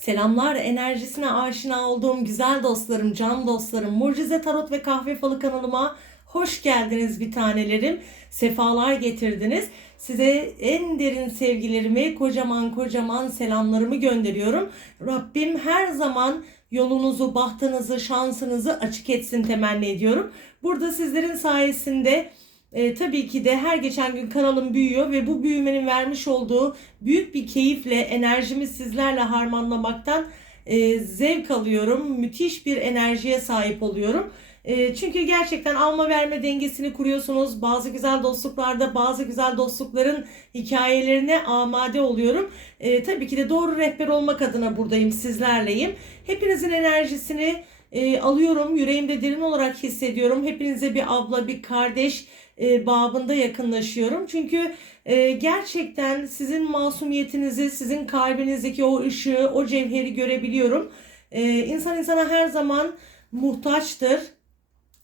Selamlar enerjisine aşina olduğum güzel dostlarım, can dostlarım, Mucize Tarot ve Kahve Falı kanalıma hoş geldiniz bir tanelerim. Sefalar getirdiniz. Size en derin sevgilerimi, kocaman kocaman selamlarımı gönderiyorum. Rabbim her zaman yolunuzu, bahtınızı, şansınızı açık etsin temenni ediyorum. Burada sizlerin sayesinde e, tabii ki de her geçen gün kanalım büyüyor ve bu büyümenin vermiş olduğu büyük bir keyifle enerjimi sizlerle harmanlamaktan e, zevk alıyorum. Müthiş bir enerjiye sahip oluyorum. E, çünkü gerçekten alma verme dengesini kuruyorsunuz. Bazı güzel dostluklarda bazı güzel dostlukların hikayelerine amade oluyorum. E, tabii ki de doğru rehber olmak adına buradayım, sizlerleyim. Hepinizin enerjisini e, alıyorum. Yüreğimde derin olarak hissediyorum. Hepinize bir abla, bir kardeş e, babında yakınlaşıyorum. Çünkü e, gerçekten sizin masumiyetinizi, sizin kalbinizdeki o ışığı, o cevheri görebiliyorum. E, insan insana her zaman muhtaçtır.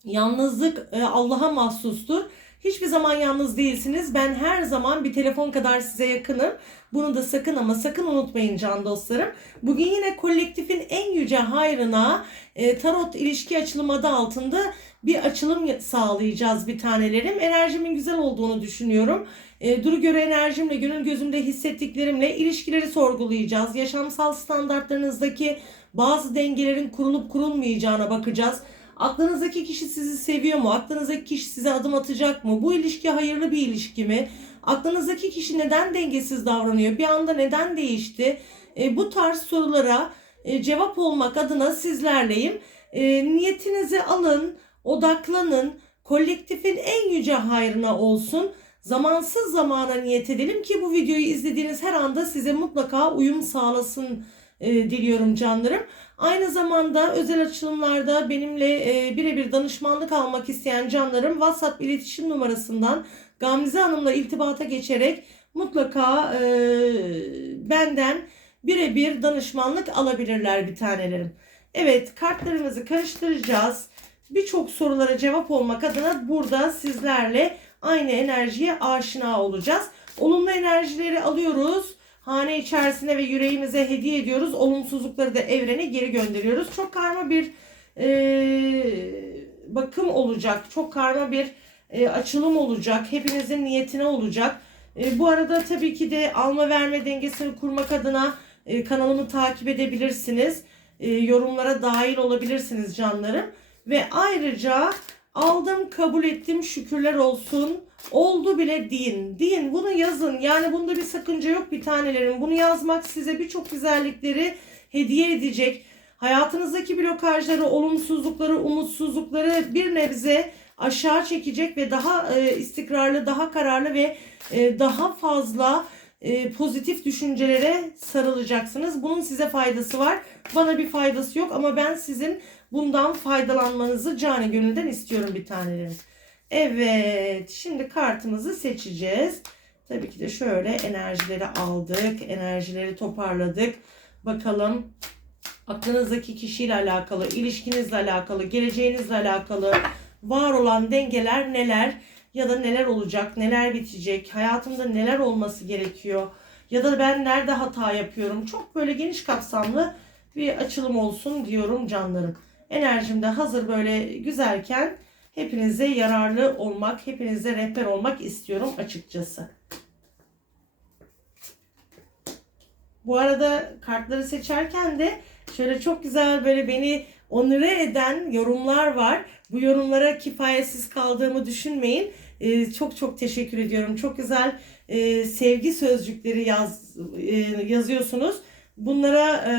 Yalnızlık e, Allah'a mahsustur. Hiçbir zaman yalnız değilsiniz. Ben her zaman bir telefon kadar size yakınım. Bunu da sakın ama sakın unutmayın can dostlarım. Bugün yine kolektifin en yüce hayrına e, tarot ilişki açılımı adı altında bir açılım sağlayacağız bir tanelerim. Enerjimin güzel olduğunu düşünüyorum. E, duru göre enerjimle, gönül gözümde hissettiklerimle ilişkileri sorgulayacağız. Yaşamsal standartlarınızdaki bazı dengelerin kurulup kurulmayacağına bakacağız. Aklınızdaki kişi sizi seviyor mu? Aklınızdaki kişi size adım atacak mı? Bu ilişki hayırlı bir ilişki mi? Aklınızdaki kişi neden dengesiz davranıyor? Bir anda neden değişti? E, bu tarz sorulara e, cevap olmak adına sizlerleyim. E, niyetinizi alın, odaklanın. Kolektifin en yüce hayrına olsun. Zamansız zamana niyet edelim ki bu videoyu izlediğiniz her anda size mutlaka uyum sağlasın e, diliyorum canlarım. Aynı zamanda özel açılımlarda benimle e, birebir danışmanlık almak isteyen canlarım WhatsApp iletişim numarasından Gamze Hanım'la irtibata geçerek mutlaka e, benden birebir danışmanlık alabilirler bir tanelerim. Evet kartlarımızı karıştıracağız. Birçok sorulara cevap olmak adına burada sizlerle aynı enerjiye aşina olacağız. Olumlu enerjileri alıyoruz hane içerisine ve yüreğimize hediye ediyoruz. Olumsuzlukları da evrene geri gönderiyoruz. Çok karma bir e, bakım olacak. Çok karma bir e, açılım olacak. Hepinizin niyetine olacak. E, bu arada tabii ki de alma verme dengesini kurmak adına e, kanalımı takip edebilirsiniz. E, yorumlara dahil olabilirsiniz canlarım. Ve ayrıca aldım kabul ettim şükürler olsun oldu bile deyin. Deyin bunu yazın. Yani bunda bir sakınca yok bir tanelerim. Bunu yazmak size birçok güzellikleri hediye edecek. Hayatınızdaki blokajları, olumsuzlukları, umutsuzlukları bir nebze aşağı çekecek ve daha e, istikrarlı, daha kararlı ve e, daha fazla e, pozitif düşüncelere sarılacaksınız. Bunun size faydası var. Bana bir faydası yok ama ben sizin bundan faydalanmanızı cani gönülden istiyorum bir tanelerim. Evet, şimdi kartımızı seçeceğiz. Tabii ki de şöyle enerjileri aldık, enerjileri toparladık. Bakalım aklınızdaki kişiyle alakalı, ilişkinizle alakalı, geleceğinizle alakalı var olan dengeler neler ya da neler olacak, neler bitecek, hayatımda neler olması gerekiyor ya da ben nerede hata yapıyorum. Çok böyle geniş kapsamlı bir açılım olsun diyorum canlarım. Enerjimde hazır böyle güzelken hepinize yararlı olmak, hepinize rehber olmak istiyorum açıkçası. Bu arada kartları seçerken de şöyle çok güzel böyle beni onure eden yorumlar var. Bu yorumlara kifayetsiz kaldığımı düşünmeyin. Ee, çok çok teşekkür ediyorum. Çok güzel e, sevgi sözcükleri yaz e, yazıyorsunuz. Bunlara e,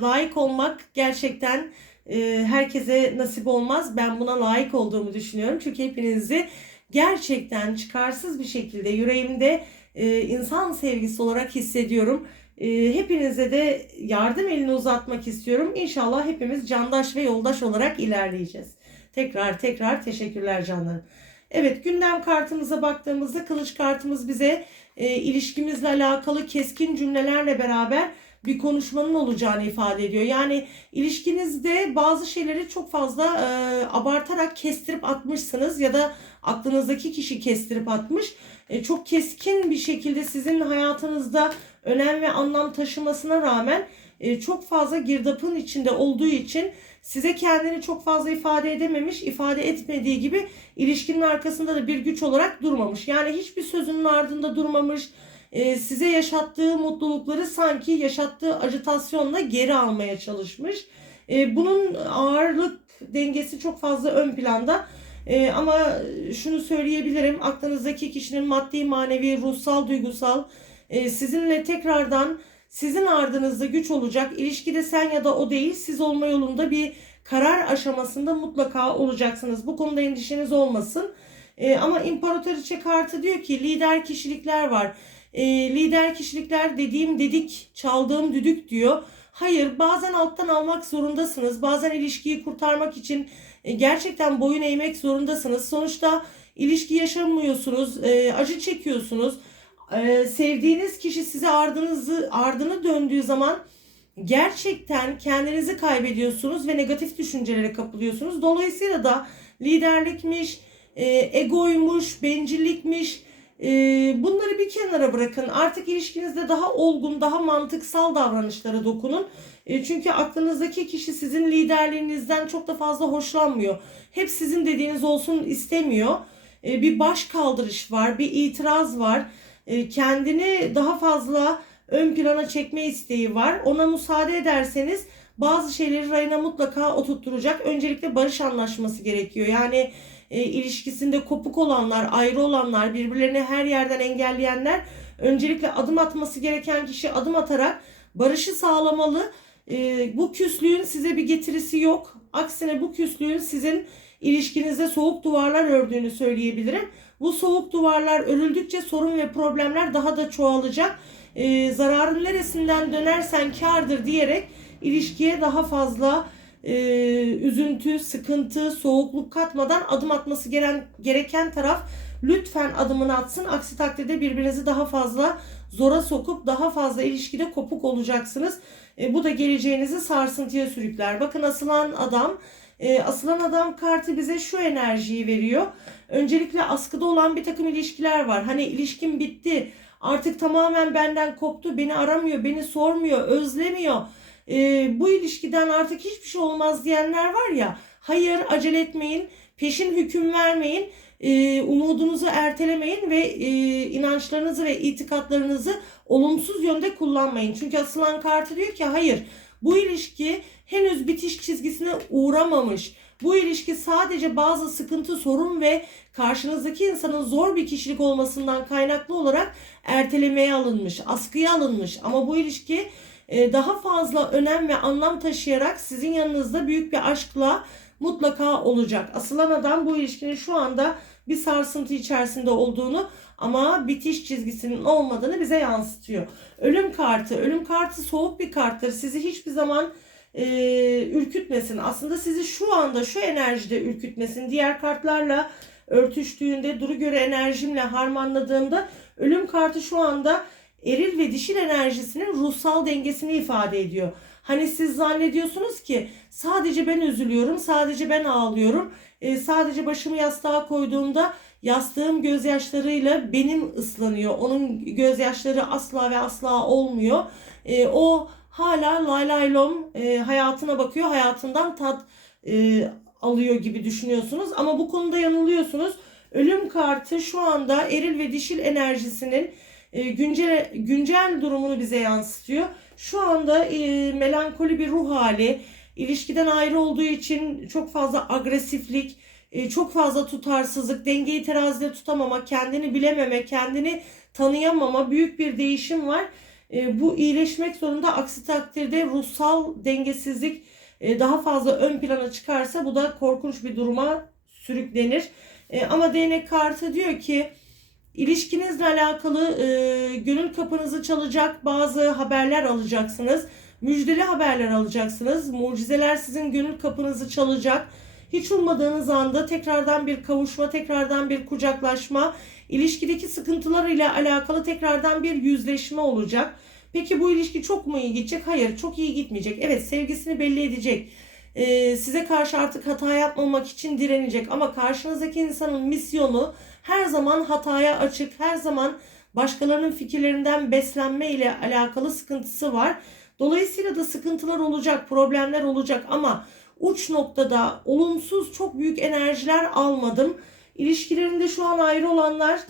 layık olmak gerçekten e, herkese nasip olmaz. Ben buna layık olduğumu düşünüyorum. Çünkü hepinizi gerçekten çıkarsız bir şekilde yüreğimde e, insan sevgisi olarak hissediyorum. E, hepinize de yardım elini uzatmak istiyorum. İnşallah hepimiz candaş ve yoldaş olarak ilerleyeceğiz. Tekrar tekrar teşekkürler canlarım. Evet gündem kartımıza baktığımızda kılıç kartımız bize e, ilişkimizle alakalı keskin cümlelerle beraber bir konuşmanın olacağını ifade ediyor. Yani ilişkinizde bazı şeyleri çok fazla e, abartarak kestirip atmışsınız ya da aklınızdaki kişi kestirip atmış. E, çok keskin bir şekilde sizin hayatınızda önem ve anlam taşımasına rağmen e, çok fazla girdapın içinde olduğu için size kendini çok fazla ifade edememiş, ifade etmediği gibi ilişkinin arkasında da bir güç olarak durmamış. Yani hiçbir sözünün ardında durmamış, e, size yaşattığı mutlulukları sanki yaşattığı acitasyonla geri almaya çalışmış. E, bunun ağırlık dengesi çok fazla ön planda. E, ama şunu söyleyebilirim, aklınızdaki kişinin maddi, manevi, ruhsal, duygusal e, sizinle tekrardan sizin ardınızda güç olacak. İlişkide sen ya da o değil, siz olma yolunda bir karar aşamasında mutlaka olacaksınız. Bu konuda endişeniz olmasın. E, ama İmparatoriçe kartı diyor ki lider kişilikler var. E, lider kişilikler dediğim dedik, çaldığım düdük diyor. Hayır, bazen alttan almak zorundasınız. Bazen ilişkiyi kurtarmak için e, gerçekten boyun eğmek zorundasınız. Sonuçta ilişki yaşamıyorsunuz, e, acı çekiyorsunuz. E, sevdiğiniz kişi size ardınızı ardını döndüğü zaman gerçekten kendinizi kaybediyorsunuz ve negatif düşüncelere kapılıyorsunuz. Dolayısıyla da liderlikmiş, e, egoymuş, bencillikmiş bunları bir kenara bırakın. Artık ilişkinizde daha olgun, daha mantıksal davranışlara dokunun. Çünkü aklınızdaki kişi sizin liderliğinizden çok da fazla hoşlanmıyor. Hep sizin dediğiniz olsun istemiyor. Bir baş kaldırış var, bir itiraz var. Kendini daha fazla ön plana çekme isteği var. Ona müsaade ederseniz bazı şeyleri rayına mutlaka oturtturacak. Öncelikle barış anlaşması gerekiyor. Yani e, ilişkisinde kopuk olanlar, ayrı olanlar, birbirlerini her yerden engelleyenler öncelikle adım atması gereken kişi adım atarak barışı sağlamalı. E, bu küslüğün size bir getirisi yok. Aksine bu küslüğün sizin ilişkinize soğuk duvarlar ördüğünü söyleyebilirim. Bu soğuk duvarlar örüldükçe sorun ve problemler daha da çoğalacak. E, zararın neresinden dönersen kardır diyerek ilişkiye daha fazla e, üzüntü, sıkıntı, soğukluk katmadan adım atması gereken, gereken taraf lütfen adımını atsın. Aksi takdirde birbirinizi daha fazla zora sokup daha fazla ilişkide kopuk olacaksınız. E, bu da geleceğinizi sarsıntıya sürükler. Bakın asılan adam e, asılan adam kartı bize şu enerjiyi veriyor. Öncelikle askıda olan bir takım ilişkiler var. Hani ilişkim bitti. Artık tamamen benden koptu. Beni aramıyor, beni sormuyor, özlemiyor. E, bu ilişkiden artık hiçbir şey olmaz diyenler var ya. Hayır acele etmeyin. Peşin hüküm vermeyin. E, umudunuzu ertelemeyin ve e, inançlarınızı ve itikatlarınızı olumsuz yönde kullanmayın. Çünkü asılan kartı diyor ki hayır bu ilişki henüz bitiş çizgisine uğramamış. Bu ilişki sadece bazı sıkıntı, sorun ve karşınızdaki insanın zor bir kişilik olmasından kaynaklı olarak ertelemeye alınmış, askıya alınmış. Ama bu ilişki daha fazla önem ve anlam taşıyarak sizin yanınızda büyük bir aşkla mutlaka olacak. Asılan adam bu ilişkinin şu anda bir sarsıntı içerisinde olduğunu ama bitiş çizgisinin olmadığını bize yansıtıyor. Ölüm kartı, ölüm kartı soğuk bir karttır. Sizi hiçbir zaman e, ürkütmesin. Aslında sizi şu anda şu enerjide ürkütmesin. Diğer kartlarla örtüştüğünde, duru göre enerjimle harmanladığımda ölüm kartı şu anda eril ve dişil enerjisinin ruhsal dengesini ifade ediyor. Hani siz zannediyorsunuz ki sadece ben üzülüyorum, sadece ben ağlıyorum. E, sadece başımı yastığa koyduğumda yastığım gözyaşlarıyla benim ıslanıyor. Onun gözyaşları asla ve asla olmuyor. E, o hala lay lay lom e, hayatına bakıyor, hayatından tat e, alıyor gibi düşünüyorsunuz. Ama bu konuda yanılıyorsunuz. Ölüm kartı şu anda eril ve dişil enerjisinin e, güncel güncel durumunu bize yansıtıyor. Şu anda e, melankoli bir ruh hali, ilişkiden ayrı olduğu için çok fazla agresiflik, e, çok fazla tutarsızlık, dengeyi terazide tutamama, kendini bilememe, kendini tanıyamama büyük bir değişim var. E, bu iyileşmek zorunda. Aksi takdirde ruhsal dengesizlik daha fazla ön plana çıkarsa bu da korkunç bir duruma sürüklenir. Ama değnek kartı diyor ki İlişkinizle alakalı e, gönül kapınızı çalacak bazı haberler alacaksınız. Müjdeli haberler alacaksınız. Mucizeler sizin gönül kapınızı çalacak. Hiç ummadığınız anda tekrardan bir kavuşma, tekrardan bir kucaklaşma, ilişkideki sıkıntılar ile alakalı tekrardan bir yüzleşme olacak. Peki bu ilişki çok mu iyi gidecek? Hayır, çok iyi gitmeyecek. Evet, sevgisini belli edecek. Ee, size karşı artık hata yapmamak için direnecek ama karşınızdaki insanın misyonu her zaman hataya açık, her zaman başkalarının fikirlerinden beslenme ile alakalı sıkıntısı var. Dolayısıyla da sıkıntılar olacak, problemler olacak ama uç noktada olumsuz çok büyük enerjiler almadım. İlişkilerinde şu an ayrı olanlar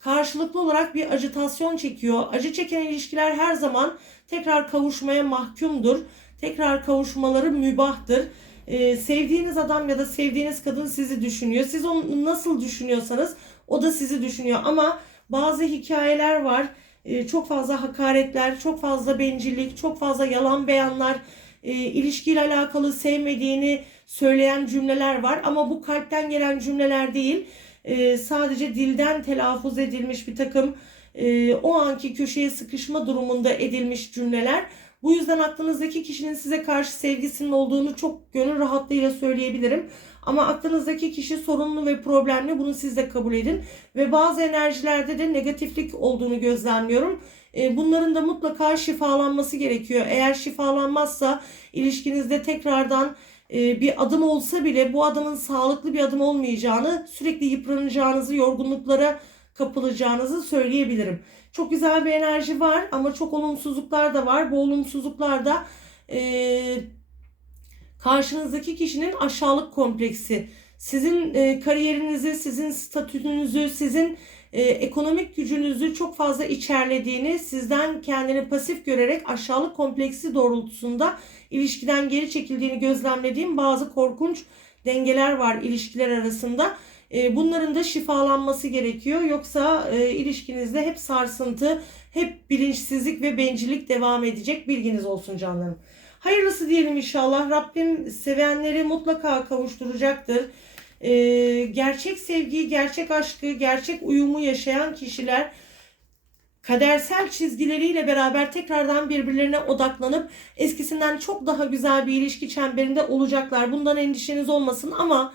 karşılıklı olarak bir ajitasyon çekiyor. Acı çeken ilişkiler her zaman tekrar kavuşmaya mahkumdur. Tekrar kavuşmaları mübahtır. Ee, sevdiğiniz adam ya da sevdiğiniz kadın sizi düşünüyor. Siz onu nasıl düşünüyorsanız o da sizi düşünüyor. Ama bazı hikayeler var. Ee, çok fazla hakaretler, çok fazla bencillik, çok fazla yalan beyanlar, e, ilişkiyle alakalı sevmediğini söyleyen cümleler var. Ama bu kalpten gelen cümleler değil. Ee, sadece dilden telaffuz edilmiş bir takım e, o anki köşeye sıkışma durumunda edilmiş cümleler. Bu yüzden aklınızdaki kişinin size karşı sevgisinin olduğunu çok gönül rahatlığıyla söyleyebilirim. Ama aklınızdaki kişi sorunlu ve problemli bunu siz de kabul edin. Ve bazı enerjilerde de negatiflik olduğunu gözlemliyorum. E, Bunların da mutlaka şifalanması gerekiyor. Eğer şifalanmazsa ilişkinizde tekrardan e, bir adım olsa bile bu adımın sağlıklı bir adım olmayacağını, sürekli yıpranacağınızı, yorgunluklara kapılacağınızı söyleyebilirim. Çok güzel bir enerji var ama çok olumsuzluklar da var. Bu olumsuzluklar da e, karşınızdaki kişinin aşağılık kompleksi. Sizin e, kariyerinizi, sizin statünüzü, sizin e, ekonomik gücünüzü çok fazla içerlediğini, sizden kendini pasif görerek aşağılık kompleksi doğrultusunda ilişkiden geri çekildiğini gözlemlediğim bazı korkunç dengeler var ilişkiler arasında. E, bunların da şifalanması gerekiyor. Yoksa e, ilişkinizde hep sarsıntı, hep bilinçsizlik ve bencillik devam edecek. Bilginiz olsun canlarım. Hayırlısı diyelim inşallah. Rabbim sevenleri mutlaka kavuşturacaktır. E, gerçek sevgiyi, gerçek aşkı, gerçek uyumu yaşayan kişiler kadersel çizgileriyle beraber tekrardan birbirlerine odaklanıp eskisinden çok daha güzel bir ilişki çemberinde olacaklar. Bundan endişeniz olmasın ama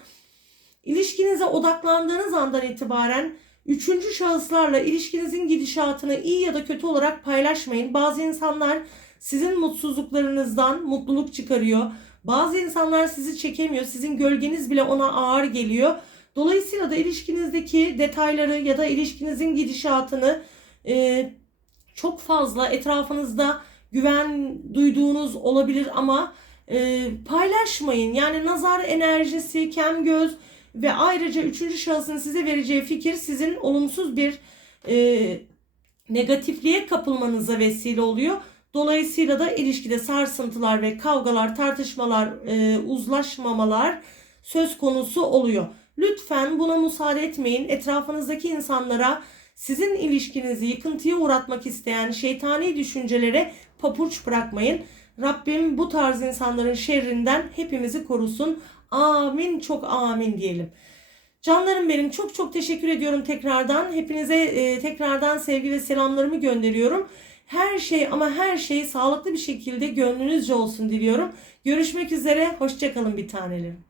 İlişkinize odaklandığınız andan itibaren üçüncü şahıslarla ilişkinizin gidişatını iyi ya da kötü olarak paylaşmayın. Bazı insanlar sizin mutsuzluklarınızdan mutluluk çıkarıyor. Bazı insanlar sizi çekemiyor. Sizin gölgeniz bile ona ağır geliyor. Dolayısıyla da ilişkinizdeki detayları ya da ilişkinizin gidişatını e, çok fazla etrafınızda güven duyduğunuz olabilir ama e, paylaşmayın. Yani nazar enerjisi, kem göz ve ayrıca üçüncü şahısın size vereceği fikir sizin olumsuz bir e, negatifliğe kapılmanıza vesile oluyor. Dolayısıyla da ilişkide sarsıntılar ve kavgalar, tartışmalar, e, uzlaşmamalar söz konusu oluyor. Lütfen buna müsaade etmeyin. Etrafınızdaki insanlara sizin ilişkinizi yıkıntıya uğratmak isteyen şeytani düşüncelere papuç bırakmayın. Rabbim bu tarz insanların şerrinden hepimizi korusun. Amin çok amin diyelim. Canlarım benim çok çok teşekkür ediyorum tekrardan. Hepinize e, tekrardan sevgi ve selamlarımı gönderiyorum. Her şey ama her şey sağlıklı bir şekilde gönlünüzce olsun diliyorum. Görüşmek üzere. Hoşçakalın bir tanelerim.